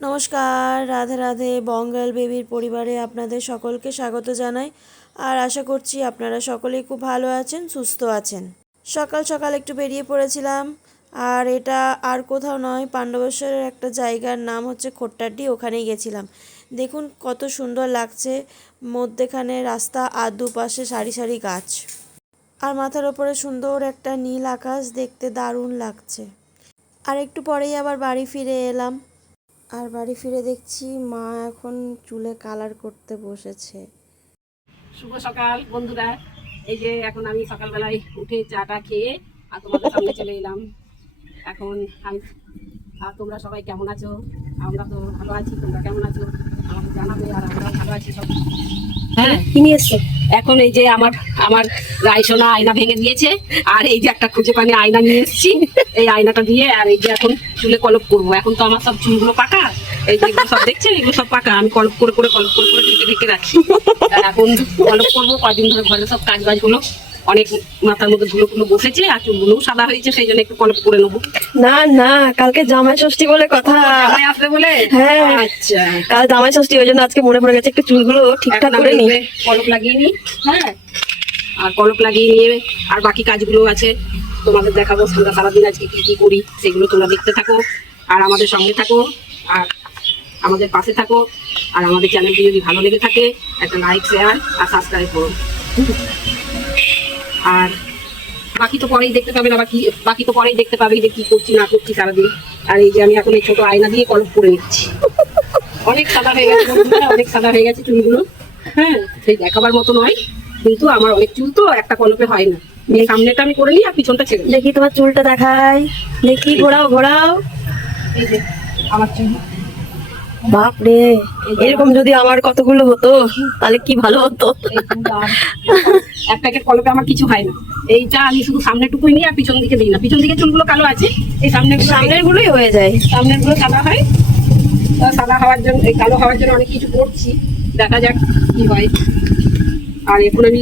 নমস্কার, রাধে রাধে। বঙ্গাল বেবির পরিবারে আপনাদের সকলকে স্বাগত জানাই। আর আশা করছি আপনারা সকলেই খুব ভালো আছেন, সুস্থ আছেন। সকাল সকাল একটু বেরিয়ে পড়েছিলাম। আর এটা আর কোথাও নয়, পাণ্ডবেশ্বরের একটা জায়গার নাম হচ্ছে খোট্টাড্ডি, ওখানেই গেছিলাম। দেখুন কত সুন্দর লাগছে, মধ্যেখানে রাস্তা আর দুপাশে সারি সারি গাছ, আর মাথার ওপরে সুন্দর একটা নীল আকাশ, দেখতে দারুণ লাগছে। আর একটু পরেই আবার বাড়ি ফিরে এলাম। আর বাড়ি ফিরে দেখছি মা এখন চুলে কালার করতে বসেছে। শুভ সকাল বন্ধুরা। এই যে এখন আমি সকালবেলায় উঠে চাটা খেয়ে আর তোমাদের সামনে চলে এলাম। এখন আর তোমরা সবাই কেমন আছো? আমরা তো ভালো আছি, তোমরা কেমন আছো আমাকে জানাবে। আর আমরাও ভালো আছি সব। হ্যাঁ, কি নিয়ে এসছো? এখন এই যে আমার আমার রায়সোনা আয়না ভেঙে দিয়েছে, আর এই যে একটা খুঁজে পানি আয়না নিয়ে এসেছি। এই আয়নাটা দিয়ে আর এই যে এখন চুলে কলপ করবো। এখন তো আমার সব চুলগুলো পাকা, এই যে সব দেখছেন এগুলো সব পাকা। আমি কলপ করে ঢেকে ঢেকে রাখি। আর এখন কলপ করবো। কদিন ধরে ঘরে সব কাজ বাজগুলো অনেক মাথার মধ্যে ধুলো বসেছে, আর চুলগুলোও সাদা হয়েছে, সেই জন্য একটু কলপ করে নেবো। না না, কালকে জামাই ষষ্ঠী বলে কথা। জামাই আসবে বলে? হ্যাঁ, আচ্ছা, কাল জামাই ষষ্ঠী, ওই জন্য আজকে মনে পড়ে গেছে একটু চুলগুলো ঠিকঠাক করে নি। কলপ লাগিয়ে নি। হ্যাঁ, আর কলপ লাগিয়ে নিয়ে আর বাকি কাজগুলো আছে তোমাদের দেখাবো। আমরা সারাদিন আজকে কি কি করি সেগুলো তোমরা দেখতে থাকো, আর আমাদের সঙ্গে থাকো, আর আমাদের পাশে থাকো। আর আমাদের চ্যানেলটি যদি ভালো লেগে থাকে একটা লাইক, শেয়ার আর সাবস্ক্রাইব করো। আর বাকি তো পরেই দেখতে পাবে না, বাকি তো পরেই দেখতে পাবে যে কি করছি না করছি সারাদিন। আর এই যে আমি এখন এই ছোট আয়না দিয়ে কলপ করে নিচ্ছি। অনেক সাদা হয়ে গেছে বন্ধুরা, অনেক সাদা হয়ে গেছে চুলগুলো। হ্যাঁ, সেই দেখাবার মতো নয়, কিন্তু আমার অনেক চুল তো একটা কলপে হয় না। সামনেটা আমি করে নিই আর পিছনটা ছেড়ে দিই। দেখি তোমার চুলটা দেখাই, দেখি ঘোরাও ঘোরাও। এই যে আমার চুল। বাপরে, এরকম যদি আমার কতগুলো হতো তাহলে কি ভালো হতো। এক প্যাকেট কলপে আমার কিছু হয় না। এইটা আমি শুধু সামনে টুকুই নিই আর পিছন দিকে দিই না। পিছন দিকে চুলগুলো কালো আছে, এই সামনের গুলোই হয়ে যায়। সামনের গুলো সাদা হয়। সাদা হওয়ার জন্য, এই কালো হওয়ার জন্য অনেক কিছু করছি, দেখা যাক কি হয়। আর এখন আমি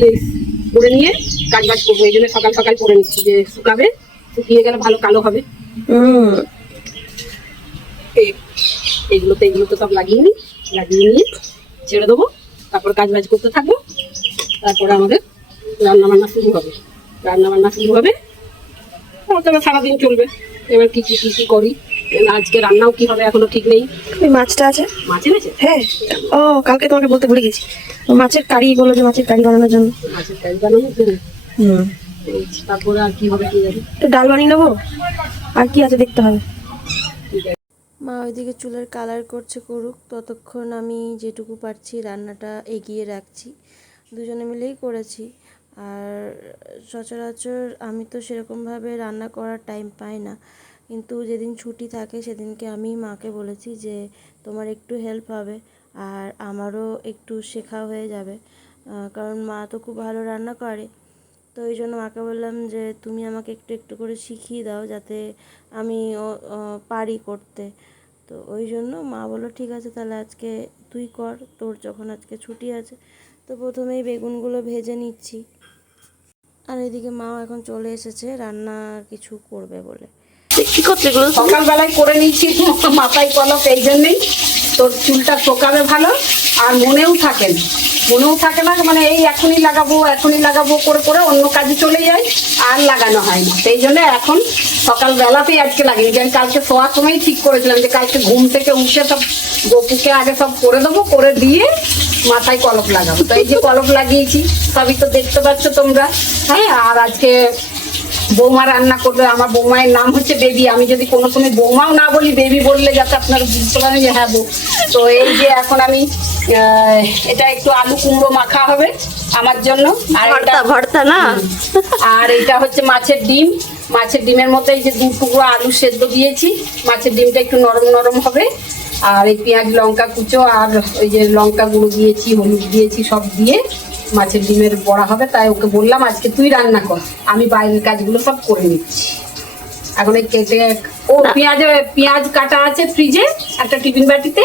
করে নিয়ে কাজ বাজ করবো, এই জন্য সকাল সকাল করে নিচ্ছি, যে শুকাবে, শুকিয়ে গেলে ভালো কালো হবে। এগুলোতে সব লাগিয়ে নিয়ে ছেড়ে দেবো। তারপর কাজ বাজ করতে থাকবো। তারপরে আমাদের রান্না বান্না শুরু হবে। তবে সারাদিন চলবে। এবার কি করি, আজকে রান্নাও কি হবে এখনো ঠিক নেই। ওই মাছটা আছে, মাছ এনেছে? হ্যাঁ। ও, কালকে তোমাকে বলতে ভুলে গেছি, মাছের কারি বলো, যে মাছের কারি বানানোর জন্য। মাছের কারি বানানোর জন্য? তারপরে আর কি হবে কি জানি। তো ডাল বানিয়ে নেবো, আর কি আছে দেখতে হবে। মা ওইদিকে চুলের কালার করছে, করুক, ততক্ষণ আমি যেটুকু পারছি রান্নাটা এগিয়ে রাখছি। দুজনে মিলেই করেছি। আর সচরাচর আমি তো সেরকমভাবে রান্না করার টাইম পাই না, কিন্তু যেদিন ছুটি থাকে সেদিনকে আমি মাকে বলেছি যে তোমার একটু হেল্প হবে আর আমারও একটু শেখা হয়ে যাবে, কারণ মা তো খুব ভালো রান্না করে। তো ওই জন্য মাকে বললাম যে তুমি আমাকে একটু একটু করে শিখিয়ে দাও, যাতে আমি পারি করতে। তো ওই জন্য মা বললো ঠিক আছে, তাহলে আজকে তুই কর, তোর যখন আজকে ছুটি আছে। তো প্রথমেই বেগুনগুলো ভেজে নিচ্ছি। আর এদিকে মাও এখন চলে এসেছে রান্না কিছু করবে বলে। কি করতে এগুলো? সকালবেলায় করে নিচ্ছি মাথায় কলপ, এই জন্যই তোর চুলটা শোকাবে ভালো, আর মনেও থাকে না, মানে এই এখনই লাগাবো করে করে অন্য কাজে চলে যায়, আর লাগানো হয় না। সেই জন্য এখন সকালবেলাতেই আজকে লাগিয়ে, আমি কালকে শোয়ার সময় ঠিক করেছিলাম যে কালকে ঘুম থেকে উঠে সব গপুকে আগে সব করে দেবো, করে দিয়ে মাথায় কলপ লাগাবো। তো এই যে কলপ লাগিয়েছি, সবই তো দেখতে পাচ্ছ তোমরা। হ্যাঁ, আর আজকে বৌমা রান্না করবে। আমার বৌমায়ের নাম হচ্ছে বেবি। আমি যদি কোনো সময় বৌমাও না বলি, বেবি বললে যাতে আপনারা বুঝতে পারেন যে হ্যাঁ বউ। তো এই যে এখন আমি এটা একটু আলু কুমড়ো মাখা হবে আমার জন্য, আর ভর্তা না। আর এটা হচ্ছে মাছের ডিমের মতো এই যে 2 টুকরো আলু সেদ্ধ দিয়েছি। মাছের ডিমটা একটু নরম নরম হবে। আর এই পেঁয়াজ লঙ্কা কুচো আর ওই যে লঙ্কা গুঁড়ো দিয়েছি, হলুদ দিয়েছি, সব দিয়ে মাছের ডিমের বড়া হবে। তাই ওকে বললাম আজকে তুই রান্না কর, আমি বাইরের কাজগুলো সব করে নিচ্ছি। এখন এই কেটে পেঁয়াজ কাটা আছে ফ্রিজে একটা টিফিন বাটিতে,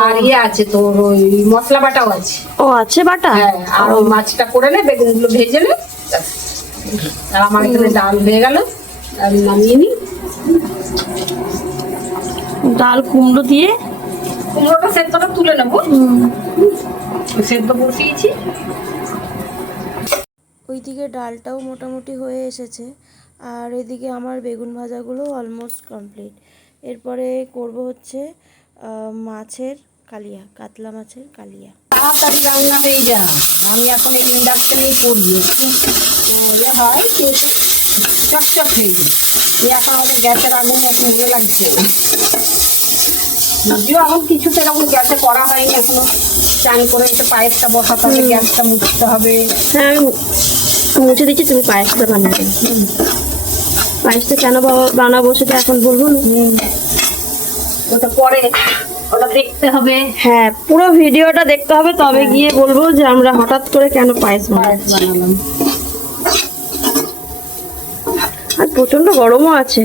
আর আছে তোর ওই মশলা বাটাও আছে। ও, আছে বাটা? হ্যাঁ, আর ওই মাছটা করে নে, বেগুনগুলো ভেজে নে। আর আমার এখানে ডাল হয়ে গেল, আমি নামিয়ে নি। ডাল কুমড়ো দিয়ে কুমড়োটা সেদ্ধটা তুলে নেবো। সেদ্ধ বসিয়েছি। ওইদিকে ডালটাও মোটামুটি হয়ে এসেছে, আর এদিকে আমার বেগুন ভাজাগুলো অলমোস্ট কমপ্লিট। এরপরে করব হচ্ছে মাছের কালিয়া, কাতলা মাছের কালিয়া। তাড়াতাড়ি রান্না হয়ে যায়। আমি এখন এই ইন্ডাকশনেই করবো, একটু ইয়ে হয় চটচট হয়ে যায়। এখন আমাদের গ্যাসের আগুন একটু মনে লাগছে, যদিও এখন কিছুতে এরকম গ্যাসে করা হয়নি এখনো। চান করে এসে পায়েসটা বসাতে হবে, গ্যাসটা মুছতে হবে। হ্যাঁ আমি মুছে দিচ্ছি, তুমি পায়েসটা বানাবে। পায়েসটা কেন বানাবো সেটা এখন বলবো না। ওটা পরে ওটা দেখতে হবে। হ্যাঁ পুরো ভিডিওটা দেখতে হবে, তবে গিয়ে বলবো যে আমরা হঠাৎ করে কেন পায়েস বানালাম। আর প্রচন্ড গরমও আছে,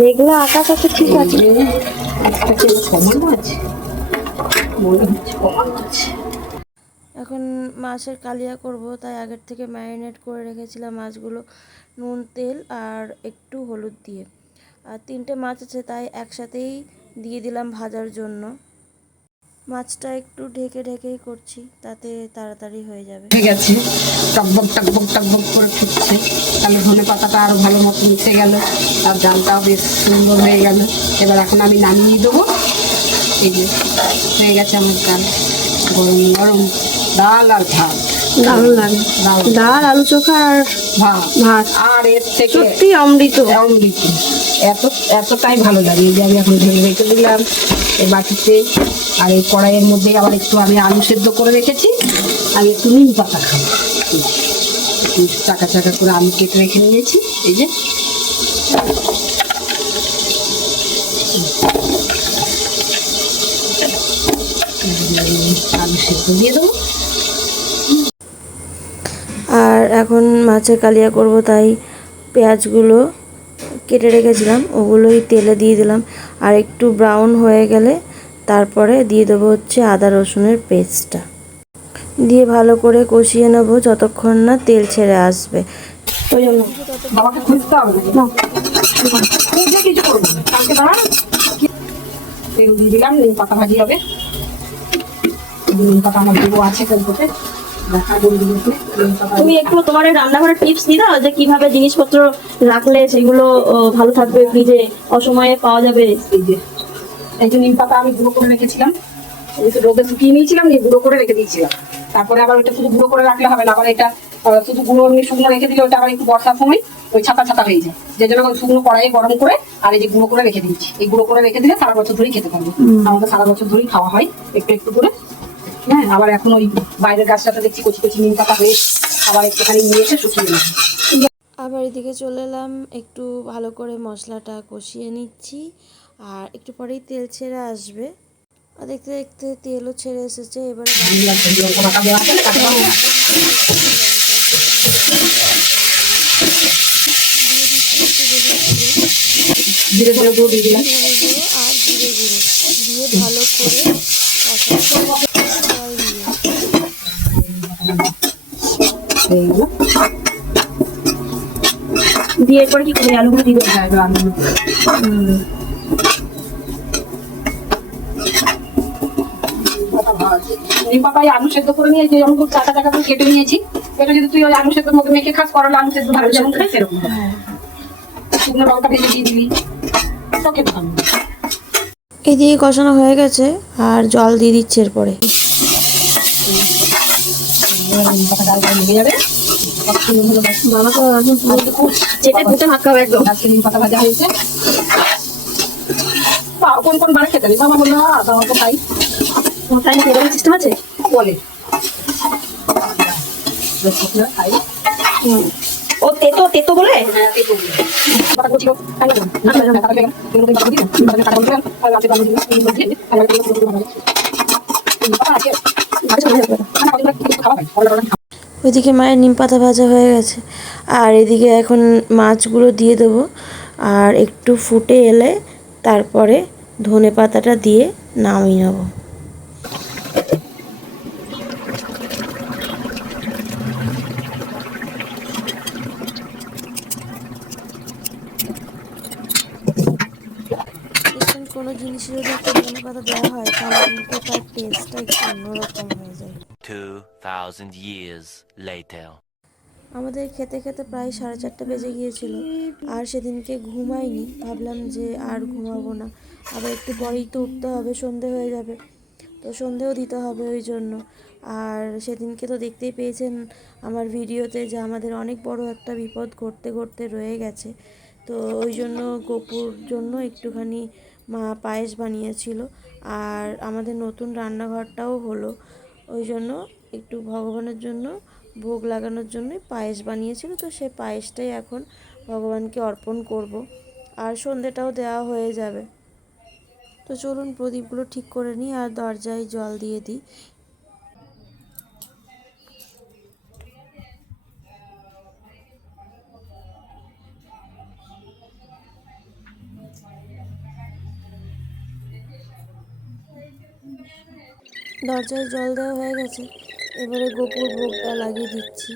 মেঘলা আকাশ আছে, ঠিক আছে। কমানো আছে, মনে হচ্ছে কমানো আছে। এখন মাছের কালিয়া করব, তাই আগের থেকে ম্যারিনেট করে রেখেছিলাম মাছগুলো নুন, তেল আর একটু হলুদ দিয়ে। আর 3টে মাছ আছে, তাই একসাথেই দিয়ে দিলাম ভাজার জন্য। মাছটা একটু ঢেকে ঢেকেই করছি, তাতে তাড়াতাড়ি হয়ে যাবে। ঠিক আছে, টকবক টকবক টকবক করে ফুটছে। তাহলে ধনে পাতাটা আরো ভালো মতো মিশে গেল, আর ডালটাও বেশ সুন্দর হয়ে গেল। এবার এখন আমি নামিয়ে দেবো। এই যে হয়ে গেছে আমার ডাল, গরম গরম ডাল আর ভাত। দারুণ লাগে, ডাল আলু চোখা আর ভাত, আর এর থেকে সত্যি অমৃত। অমৃত। এতটাই ভালো লাগে। এই যে আমি এখন ঢেলে রেখে দিলাম এই বাটিতে। আর এই কড়াইয়ের মধ্যে আবার একটু আমি আলু সেদ্ধ করে রেখেছি। আমি একটু নিম পাতা খাবো, চাকা চাকা করে আলু কেটে রেখে নিয়েছি। এই যে আলু সেদ্ধ দিয়ে দেবো। আর এখন মাছের কালিয়া করব, তাই পেঁয়াজগুলো কেটে রেখেছিলাম ওগুলোই তেলে দিয়ে দিলাম। আর একটু ব্রাউন হয়ে গেলে তারপরে দিয়ে দেবো হচ্ছে আদা রসুনের পেস্টটা, দিয়ে ভালো করে কষিয়ে নেবো যতক্ষণ না তেল ছেড়ে আসবে। ওই জন্য বাবাকে খুঁজতে হবে না, খুঁজে কিছু করবো না। কালকে দাঁড়া তেল দিয়ে দিলাম, নিম পাতা ভাজি হবে। নিম পাতা আমার দেবো আছে কলকাতে, দেখা করে দিল। তুমি একটু তোমার এই রান্নাঘরের টিপস দিয়ে দাও, যে কিভাবে জিনিসপত্র রাখলে সেগুলো ভালো থাকবে, ফ্রিজে অসময়ে পাওয়া যাবে। এই যে নিম পাতা আমি গুঁড়ো করে রেখেছিলাম, রোদে শুকিয়ে নিয়েছিলাম, নিয়ে গুঁড়ো করে রেখে দিয়েছিলাম। তারপরে আবার ওইটা শুধু গুঁড়ো করে রাখলে হবে না, আবার এটা শুধু গুঁড়ো শুকনো রেখে দিলে ওইটা আবার একটু বর্ষার সময় ওই ছাতা ছাতা হয়ে যায়। যে জন্য শুকনো কড়াইয়ে গরম করে আর এই যে গুঁড়ো করে রেখে দিচ্ছি। এই গুঁড়ো করে রেখে দিলে সারা বছর ধরেই খেতে পারবো। আমাদের সারা বছর ধরেই খাওয়া হয় একটু একটু করে। হ্যাঁ, আবার এখন ওই বাইরের গাছটাতে দেখছি কচি কচি নিম পাতা হয়ে, আবার একটুখানি নিয়ে এসে শুকিয়ে নিচ্ছি। আবার এদিকে চলে এলাম, একটু ভালো করে মশলাটা কষিয়ে নিচ্ছি। আর একটু পরেই তেল ছেড়ে আসবে, আর দেখতে দেখতে তেলও ছেড়ে এসেছে। এবারে ধীরে ধীরে গুঁড়ো দিয়ে দিলাম। ধনে গুঁড়ো আর জিরে গুঁড়ো দিয়ে ভালো করে জল দিয়ে এইগুলো দিয়ে এরপরে কি করে আলুগুলো দিবে? নিম পাতায় আলু সেদ্ধ করে নিয়ে যে যেমন চাকা চাকা করে কেটে নিয়েছি, এটা যদি তুই ওই আলু সেদ্ধর মধ্যে মেখে খাস, করলে আলু সেদ্ধ ভালো যেমন খাই সেরকম। শুকনো লঙ্কা ভেজে দিয়ে দিলি, তো খেতে পারবো। এদিকে কষানো হয়ে গেছে, আর জল দিয়ে দিচ্ছে এরপরে। নিম পাতা ডাল লেগে যাবে। বাবা তো চেটে পুটে ভাত খাবে একদম। আজকে নিম পাতা ভাজা হয়েছে। কোন কোন বারে খেতে নেই বাবা বললো, বাবা তো খাই। তাই নাকি, এরকম সিস্টেম আছে? বলে খাই। ও তেতো তেতো বলে? ওইদিকে মায়ের নিম পাতা ভাজা হয়ে গেছে, আর এদিকে এখন মাছগুলো দিয়ে দেবো। আর একটু ফুটে এলে তারপরে ধনে পাতাটা দিয়ে নামিয়ে নেবো। কোনো জিনিসে যদি একটু ধনেপাতা দেওয়া হয় তাহলে কিন্তু তার টেস্টটা একটু অন্যরকম হয়ে যায়। 2000 years later. আমাদের খেতে খেতে প্রায় 4:30 বেজে গিয়েছিল, আর সেদিনকে ঘুমাইনি, ভাবলাম যে আর ঘুমাবো না, আবার একটু পরেই তো উঠতে হবে, সন্ধে হয়ে যাবে, তো সন্ধেও দিতে হবে ওই জন্য। আর সেদিনকে তো দেখতেই পেয়েছেন আমার ভিডিওতে যে আমাদের অনেক বড় একটা বিপদ ঘটতে ঘটতে রয়ে গেছে। তো ওই জন্য গপুর জন্য একটুখানি মা পায়েস বানিয়েছিল, আর আমাদের নতুন রান্নাঘরটাও হলো, ওই জন্য একটু ভগবানের জন্য ভোগ লাগানোর জন্যই পায়েস বানিয়েছিল। তো সেই পায়েসটাই এখন ভগবানকে অর্পণ করব, আর সন্ধেটাও দেওয়া হয়ে যাবে। তো চলুন প্রদীপগুলো ঠিক করে নিই আর দরজায় জল দিয়ে দিই। দরজায় জল দেওয়া হয়ে গেছে, এবারে গোপুর ভোগটা লাগিয়ে দিচ্ছি।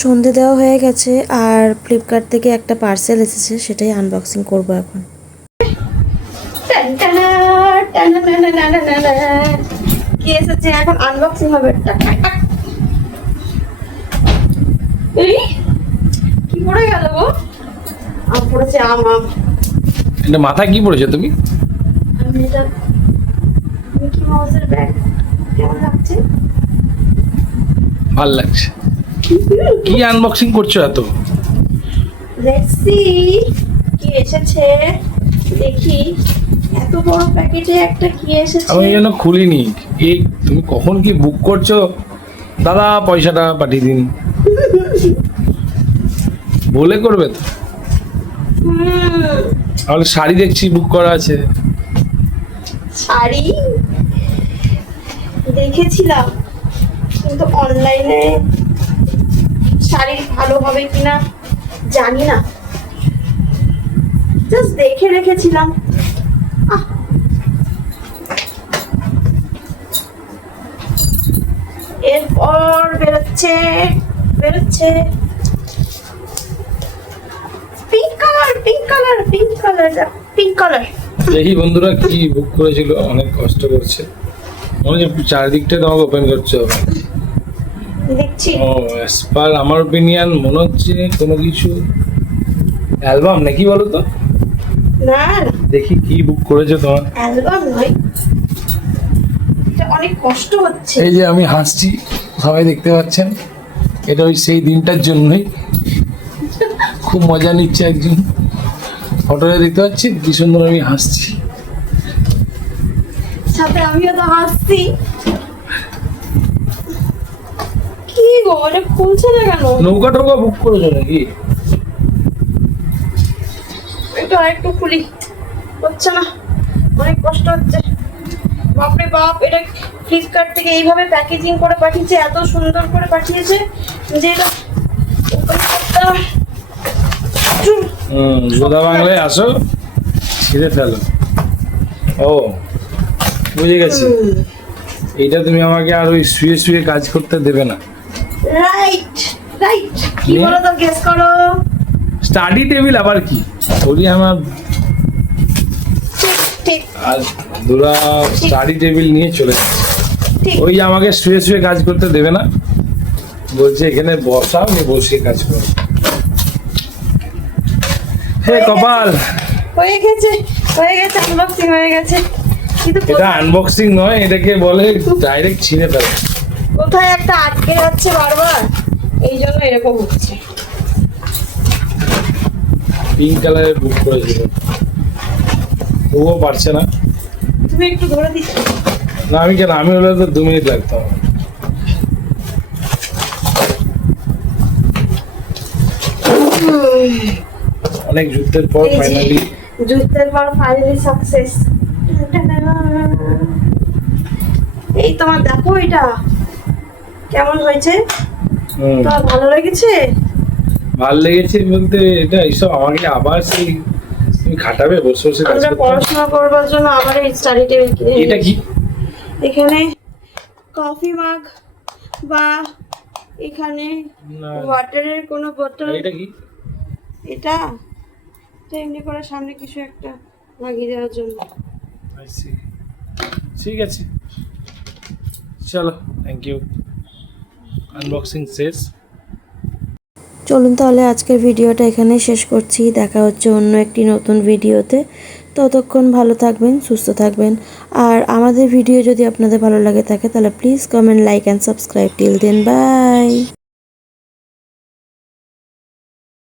সন্ধে দেওয়া হয়ে গেছে, আর ফ্লিপকার্ট থেকে একটা পার্সেল এসেছে, সেটাই আনবক্সিং করব এখন। কি এসেছে এখন আনবক্সিং হবে। এই কি পড়ে গেল গো? আম পড়েছে, আম। এটা মাথায় কি পড়েছে তুমি? আমি এটা মিকি মাউসের ব্যাগ, কেমন লাগছে? ভাল লাগছে। কি আনবক্সিং করছো এত? লেটস সি কি এসেছে, দেখি। এত বড় প্যাকেটে একটা কি এসেছে? আমি যেন খুলিনি। এই তুমি কখন কি বুক করছো? দাদা পয়সাটা পাঠিয়ে দিন। বলে করবে তো? তাহলে শাড়ি দেখছি বুক করা আছে। শাড়ি দেখেছিলাম, কিন্তু অনলাইনে শাড়ি ভালো হবে কিনা জানি না, জাস্ট দেখে রেখেছিলাম। এরপর বেরোচ্ছে pink colour, pink colour, pink colour, pink colour. দেখি বন্ধুরা কি বুক করেছিল, অনেক কষ্ট করছে। মনে হচ্ছে চারিদিকটা তোমাকে ওপেন করতে হবে। দেখছি। ও অ্যাজ পার আমার ওপিনিয়ন মনে হচ্ছে কোনো কিছু অ্যালবাম নাকি বলো তো? না না, দেখি কি বুক করেছে তোমার। অ্যালবাম নয়, এটা অনেক কষ্ট হচ্ছে। এই যে আমি হাসছি, সবাই দেখতে পাচ্ছেন, এটা ওই সেই দিনটার জন্যই। খুব মজা নিচ্ছে একজন, ফটোতে দেখতে পাচ্ছি কি সুন্দর আমি হাসছি। সাথে আমিও তো হাসছি। কি গো, এটা খুলছে না কেন? নৌকা টৌকা বুক করেছো নাকি? একটু আরেকটু খুলি, হচ্ছে না, অনেক কষ্ট হচ্ছে। বাপরে বাপ, এটা ফ্লিপকার্ট থেকে এইভাবে প্যাকেজিং করে পাঠিয়েছে, এত সুন্দর করে পাঠিয়েছে যে এটা open করতে গোদা বাংলায় আসো, ছিঁড়ে ফেলো। ও বুঝে গেছি, এইটা তুমি আমাকে আর ওই শুয়ে শুয়ে কাজ করতে দেবে না। রাইট রাইট, কি নিয়ে? বলো তো, গেস করো। স্টাডি টেবিল আবার কি বলি আমার, ঠিক আর দুরা স্টাডি টেবিল নিয়ে চলে যাচ্ছে। ঠিক। ওই আমাকে শুয়ে শুয়ে কাজ করতে দেবে না, বলছে এখানে বসা, আমি বসে কাজ করব। হে কপাল, হয়ে গেছে হয়ে গেছে, আনবক্সিং হয়ে গেছে, কিন্তু এটা আনবক্সিং নয়, এটাকে বলে ডাইরেক্ট ছিঁড়ে ফেলে। কোথায় একটা আটকে যাচ্ছে বারবার, এই জন্য এরকম হচ্ছে। পিঙ্ক কালারের বুক করেছিল, ও পারছে না। তুমি একটু ধরে দিচ্ছ। না আমি কেন, আমি হলে তো 2 মিনিট লাগতো আমার। অনেক যুদ্ধের পর এই যে, ফাইনালি যুদ্ধের পর ফাইনালি সাকসেস। এই তোমার দেখো এটা কেমন হয়েছে, তোমার ভালো লেগেছে? ভাল লেগেছে বলতে, এটা এইসব আমাকে আবার সেই তুমি খাটাবে বসে বসে কাজ আমরা করতে। পড়াশোনা করবার জন্য আবার এই স্টাডি টেবিল কিনে এটা কি? এখানে কফি মাগ বা এখানে না, ওয়াটারের কোনো বোতল, এটা কি? এটা তো এমনি করে সামনে কিছু একটা লাগিয়ে দেওয়ার জন্য। I see. ঠিক আছে, চলো, থ্যাংক ইউ, আনবক্সিং শেষ। চলুন তাহলে আজকের ভিডিওটা এখানে শেষ করছি, দেখা হচ্ছে অন্য একটি নতুন ভিডিওতে। ততক্ষণ ভালো থাকবেন, সুস্থ থাকবেন, আর আমাদের ভিডিও যদি আপনাদের ভালো লাগে থাকে তাহলে please comment, like and subscribe. Till then, by.